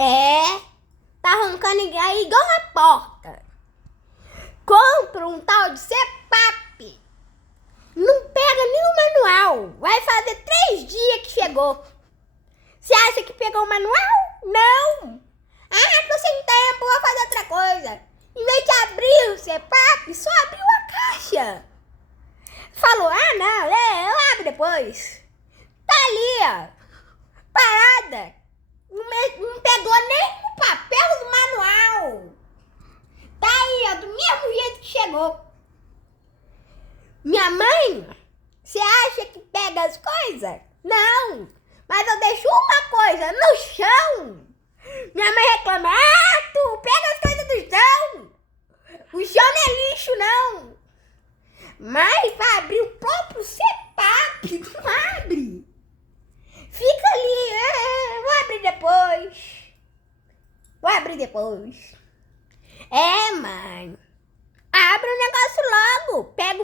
É, tá roncando aí igual uma porta. Compra um tal de CPAP. Não pega nenhum manual. Vai fazer 3 dias que chegou. Você acha que pegou o manual? Não. Ah, tô sem tempo, vou fazer outra coisa. Em vez de abrir o CPAP, só abriu a caixa. Falou, não, eu abro depois. Tá ali, ó, parada. Não pegou nem o papel do manual. Tá aí, ó, do mesmo jeito que chegou. Minha mãe, você acha que pega as coisas? Não, mas eu deixo uma coisa no chão. Minha mãe reclama, tu pega as coisas do chão. O chão não é lixo, não. Mas vai abrir o próprio CPAP, não abre. Fica ali, vou abrir depois. Vou abrir depois. É, mãe. Abre o negócio logo. Pega